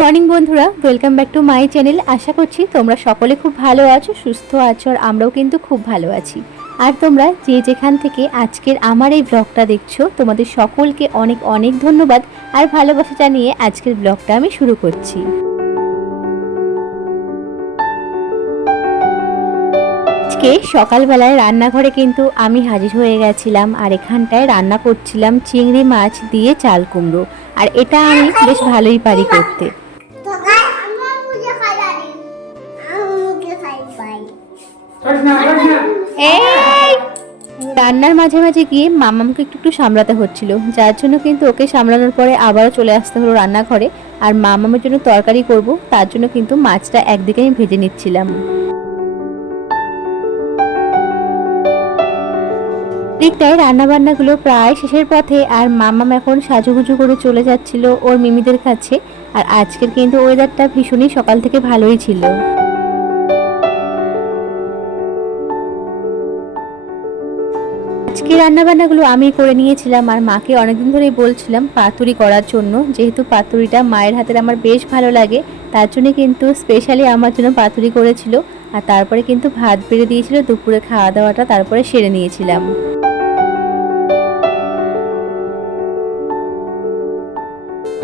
Morning বন্ধুরা, welcome back to my channel. আশা করছি তোমরা সকলে খুব ভালো আছো, সুস্থ আছো, আর আমরাও কিন্তু খুব ভালো আছি। আর তোমরা যে যেখান থেকে আজকের আমার এই ব্লগটা দেখছো, তোমাদের সকলকে অনেক অনেক ধন্যবাদ আর ভালোবাসা জানিয়ে আজকের ব্লগটা আমি শুরু করছি। আজকে সকালবেলায় রান্নাঘরে কিন্তু আমি হাজির হয়ে গেছিলাম, আর এখানটায় রান্না করছিলাম চিংড়ি মাছ দিয়ে চাল কুমড়ো। আর এটা আমি বেশ ভালোই পারি করতে। রান্নার মাঝে মাঝে গিয়ে মামামকে একটু সামলাতে হচ্ছিল, যার জন্য কিন্তু ওকে সামলানোর পরে আবারও চলে আসতে হলো রান্নাঘরে। আর মামামের জন্য তরকারি করব, তার জন্য কিন্তু মাছটা একদিকে আমি ভেজে নিচ্ছিলাম। দিকটায় রান্নাবান্নাগুলো প্রায় শেষের পথে, আর মামাম এখন সাজুগুজু করে চলে যাচ্ছিল ওর মিমিদের কাছে। আর আজকের কিন্তু ওয়েদারটা ভীষণই সকাল থেকে ভালোই ছিল। আজকে রান্নাবান্নাগুলো আমি করে নিয়েছিলাম, আর মাকে অনেকদিন ধরেই বলছিলাম পাতুরি করার জন্য, যেহেতু পাতুরিটা মায়ের হাতের আমার বেশ ভালো লাগে, তার জন্য কিন্তু স্পেশালি আমার জন্য পাতুরি করেছিল। আর তারপরে কিন্তু ভাত বেড়ে দিয়েছিল, দুপুরে খাওয়া দাওয়াটা তারপরে সেরে নিয়েছিলাম।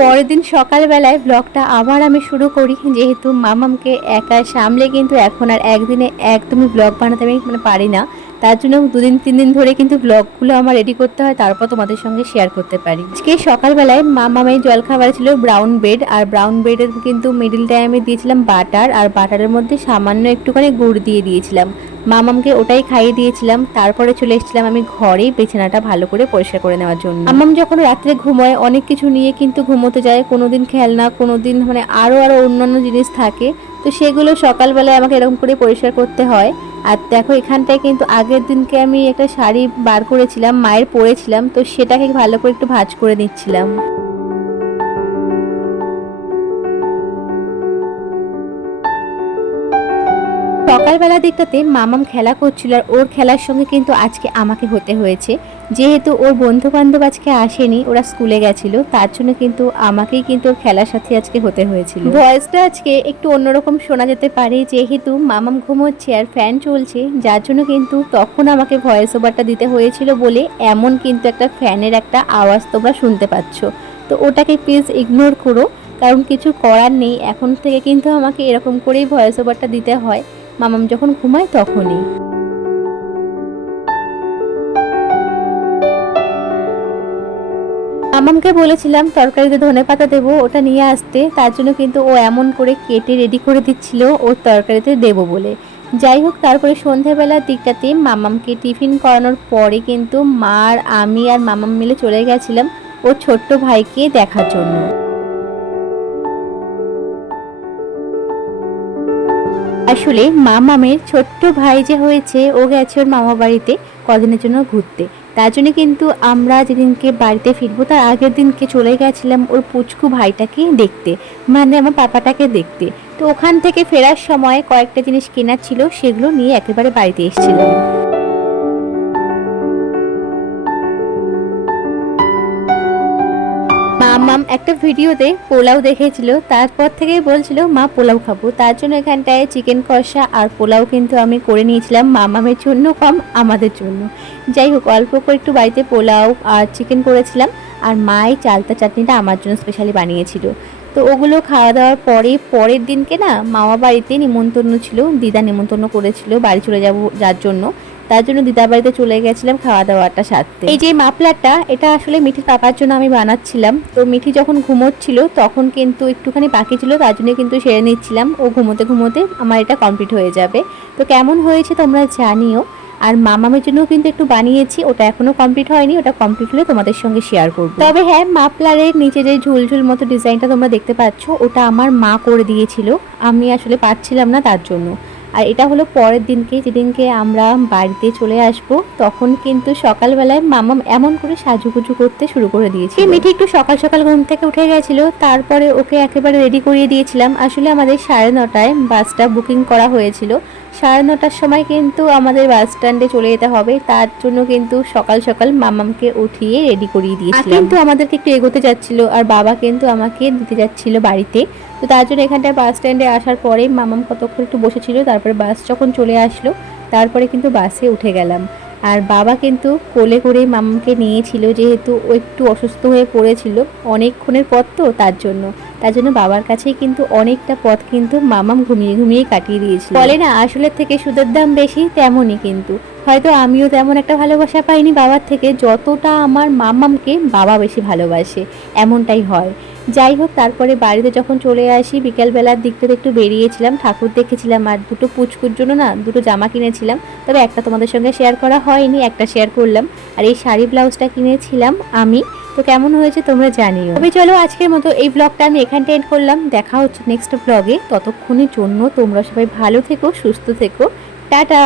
পরের দিন সকালবেলায় ব্লগটা আবার আমি শুরু করি, যেহেতু মামামকে একা সামলে কিন্তু এখন আর একদিনে একদমই ব্লগ বানাতে আমি পারি না। তার জন্য 2-3 দিন ধরে কিন্তু ব্লগগুলো আমার রেডি করতে হয়, তারপর তোমাদের সঙ্গে শেয়ার করতে পারি। আজকে সকালবেলায় মামামের জলখাবার ছিল ব্রাউন ব্রেড, আর ব্রাউন ব্রেডের কিন্তু মিডিলটায় আমি দিয়েছিলাম বাটার, আর বাটারের মধ্যে সামান্য একটুখানি গুড় দিয়ে দিয়েছিলাম। মামামকে ওটাই খাইয়ে দিয়েছিলাম। তারপরে চলে এসেছিলাম আমি ঘরেই বিছানাটা ভালো করে পরিষ্কার করে নেওয়ার জন্য। মামাম যখন রাত্রে ঘুমোয় অনেক কিছু নিয়ে কিন্তু ঘুমোতে যায়, কোনোদিন খেলনা, কোনোদিন আরো অন্যান্য জিনিস থাকে, তো সেগুলো সকালবেলায় আমাকে এরকম করে পরিষ্কার করতে হয়। আর দেখো এখানটায় কিন্তু আগের দিনকে আমি একটা শাড়ি বার করেছিলাম, মায়ের পরেছিলাম, তো সেটাকে ভালো করে একটু ভাঁজ করে নিচ্ছিলাম। সকালবেলা দিকটাতে মামাম খেলা করছিল, আর ওর খেলার সঙ্গে কিন্তু আজকে আমাকে হতে হয়েছে, যেহেতু ওর বন্ধু বান্ধব আজকে আসেনি, ওরা স্কুলে গেছিল, তার জন্য কিন্তু আমাকেই কিন্তু ওর খেলার সাথে আজকে হতে হয়েছিল। ভয়েসটা আজকে একটু অন্যরকম শোনা যেতে পারে, যেহেতু মামাম ঘুমোচ্ছে আর ফ্যান চলছে, যার জন্য কিন্তু তখন আমাকে ভয়েস ওভারটা দিতে হয়েছিল বলে এমন কিন্তু একটা ফ্যানের একটা আওয়াজ তোমরা শুনতে পাচ্ছ। তো ওটাকে প্লিজ ইগনোর করো, কারণ কিছু করার নেই, এখন থেকে কিন্তু আমাকে এরকম করেই ভয়েস ওভারটা দিতে হয় মামাম যখন ঘুমায় তখনই। মামামকে বলেছিলাম তরকারিতে ধনেপাতা দেবো, ওটা নিয়ে আসতে, তার জন্য কিন্তু ও এমন করে কেটে রেডি করে দিচ্ছিল ওর তরকারিতে দেবো বলে। যাই হোক, তারপরে সন্ধ্যাবেলার দিকটাতে মামামকে টিফিন করানোর পরে কিন্তু মা আর আমি আর মামাম মিলে চলে গেছিলাম ওর ছোট্ট ভাইকে দেখার জন্য। আসলে মামামের ছোট্ট ভাই যে হয়েছে, ও গেছে ওর মামা বাড়িতে কদিনের জন্য ঘুরতে, তার জন্য কিন্তু আমরা যেদিনকে বাড়িতে ফিরবো তার আগের দিনকে চলে গেছিলাম ওর পুচকু ভাইটাকে দেখতে, আমার পাপাটাকে দেখতে। তো ওখান থেকে ফেরার সময় কয়েকটা জিনিস কেনার ছিল, সেগুলো নিয়ে একেবারে বাড়িতে এসেছিলাম। মামাম একটা ভিডিওতে পোলাও দেখেছিল, তারপর থেকেই বলছিল মা পোলাও খাবো, তার জন্য এখানটায় চিকেন কষা আর পোলাও কিন্তু আমি করে নিয়েছিলাম, মামামের জন্য কম আমাদের জন্য। যাই হোক, অল্প করে একটু বাড়িতে পোলাও আর চিকেন করেছিলাম, আর মাই চালতা চাটনিটা আমার জন্য স্পেশালি বানিয়েছিল। তো ওগুলো খাওয়া দাওয়ার পরে পরের দিনকে না মামা বাড়িতে নিমন্ত্রণ ছিল, দিদা নিমন্ত্রণ করেছিল বাড়ি চলে যার জন্য, তার জন্য দিদার বাড়িতে চলে গেছিলাম খাওয়া দাওয়াটা সারতে। এই যে মাফলারটা, এটা আসলে মিঠির পাপার জন্য আমি বানাচ্ছিলাম। তো মিঠি যখন ঘুমোচ্ছিল তখন কিন্তু একটুখানি বাকি ছিল, তার জন্য কিন্তু সেরে নিচ্ছিলাম, ও ঘুমোতে ঘুমোতে আমার এটা কমপ্লিট হয়ে যাবে। তো কেমন হয়েছে তোমরা জানিও। আর মামামের জন্য কিন্তু একটু বানিয়েছি, ওটা এখনো কমপ্লিট হয়নি, ওটা কমপ্লিট হলে তোমাদের সঙ্গে শেয়ার করব। তবে হ্যাঁ, মাফলারের নিচে যে ঝুলঝুল মতো ডিজাইনটা তোমরা দেখতে পাচ্ছ, ওটা আমার মা করে দিয়েছিল, আমি আসলে পারছিলাম না তার জন্য। আর এটা হলো পরের দিনকে, যেদিনকে আমরা বাড়িতে চলে আসব, তখন কিন্তু সকালবেলায় মামাম এমন করে সাজুগুজু করতে শুরু করে দিয়েছে। মিঠি একটু সকাল সকাল ঘুম থেকে উঠে গেছিল, তারপরে ওকে একেবারে রেডি করিয়ে দিয়েছিলাম। আসলে আমাদের 9:30টায় বাসটা বুকিং করা হয়েছিল, 9:30টার সময় কিন্তু আমাদের বাস স্ট্যান্ডে চলে যেতে হবে, তার জন্য কিন্তু সকাল সকাল মামামকে উঠিয়ে রেডি করিয়ে দিয়েছিলাম। কিন্তু আমাদেরকে একটু এগোতে যাচ্ছিল আর বাবা কিন্তু আমাকে দিতে যাচ্ছিল বাড়িতে। তো তার জন্য এখানটায় বাস স্ট্যান্ডে আসার পরেই মামাম কতক্ষণ একটু বসেছিল, তারপরে বাস যখন চলে আসলো তারপরে কিন্তু বাসে উঠে গেলাম। আর বাবা কিন্তু কোলে করে মামামকে নিয়েছিল, যেহেতু ও একটু অসুস্থ হয়ে পড়েছিল অনেকক্ষণের পথ, তো তার জন্য বাবার কাছেই কিন্তু অনেকটা পথ কিন্তু মামাম ঘুমিয়ে ঘুমিয়ে কাটিয়ে দিয়েছিল। বলে না আসলের থেকে সুদের দাম বেশি, তেমনই কিন্তু হয়তো আমিও তেমন একটা ভালোবাসা পাইনি বাবার থেকে, যতটা আমার মামামকে বাবা বেশি ভালোবাসে, এমনটাই হয়। যাই হোক, তারপরে বাড়িতে যখন চলে আসি বিকেলবেলার দিকটাতে একটু বেরিয়েছিলাম, ঠাকুর দেখেছিলাম আর দুটো পুচকুর জন্য না দুটো জামা কিনেছিলাম, তবে একটা তোমাদের সঙ্গে শেয়ার করা হয়নি, একটা শেয়ার করলাম। আর এই শাড়ি ব্লাউজটা কিনেছিলাম আমি, তো কেমন হয়েছে তোমরা জানিও। তবে চলো আজকের মতো এই ব্লগটা আমি এখানটা এন্ড করলাম, দেখা হচ্ছে নেক্সট ব্লগে। ততক্ষণের জন্য তোমরা সবাই ভালো থেকো, সুস্থ থেকো, টাটা।